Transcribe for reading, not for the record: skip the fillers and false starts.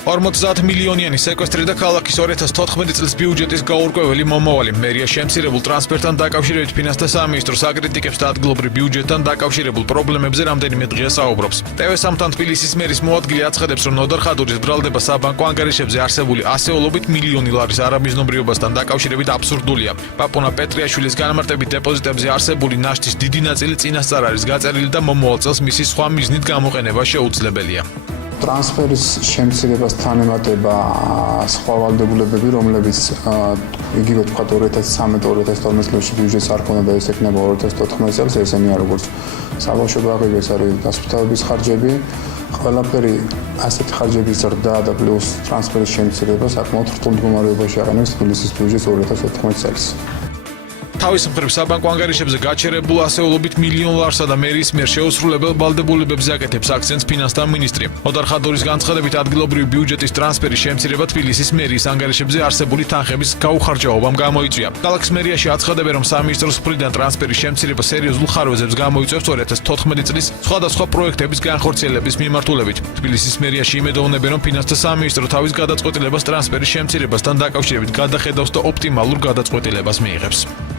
50 მილიონიანი სეკვესტრი და ქალაქის 2014 წლის ბიუჯეტის გაურკვეველი მომავალი მერია შემცირებულ ტრანსფერთან დაკავშირებით ფინანსთა სამინისტროს აკრიტიკებს და ადგილობრივ ბიუჯეტთან დაკავშირებულ პრობლემებზე რამდენიმე დღეა საუბრობს. TV3-თან თბილისის მერის მოადგილე აცხადებს, რომ ნოდარ ხადურის ბრალდება საბანკო ანგარიშებზე არსებული ასეულობით მილიონი ლარის არამიზნობრიობასთან დაკავშირებით აბსურდულია. პაპუნა პეტრიაშვილის განმარტებით დეპოზიტებზე არსებული ნაშთის დიდი ნაწილი წინასწარ არის გაწერილი და მომავალ წელს მისი სხვა მიზნით გამოყენება შეუძლებელია. ტრანსფერის შემცირებასთან ემატება სხვა ვალდებულებები, რომლებიც იგივე თქვა 2013-2012 წლებში ბიუჯეტს არ ქონდა და ეს ექნება 2014 წელს, ესენია როგორც საბავშვო ბაღები, ეს არის დასუფთავების ხარჯები, ყველაფერი ასეთი ხარჯების ზრდა და პლუს ტრანსფერის შემცირება საკმაოდ რთულ მდგომარეობაში აყენებს თბილისის ბიუჯეტს 2014 წელს. თავის მხრივ საბანკო ანგარიშებზე გაჩერებულ ასეულობით მილიონ ლარსა და მერის მიერ შეუსრულებელ ვალდებულებებზე აკეთებს აქცენტს ფინანსთა მინისტრი. ნოდარ ხადურის განცხადებით ადგილობრივი ბიუჯეტის ტრანსფერის შემცირება თბილისის მერის ანგარიშებზე არსებული თანხების გაუხარჯაობამ გამოიწვია. ქალაქის მერიაში აცხადებენ, რომ სამინისტროს მხრიდან ტრანსფერის შემცირება სერიოზულ ხარვეზებს გამოიწვევს 2014 წლის სხვადასხვა პროექტების განხორციელების მიმართულებით. თბილისის მერიაში იმედოვნებენ, რომ ფინანსთა სამინისტრო თავის გადაწყვეტილებას ტრანსფერის შემცირებასთან დაკავშირებით გადახედავს და ოპტიმალურ გადაწყვეტილებას მიიღებს.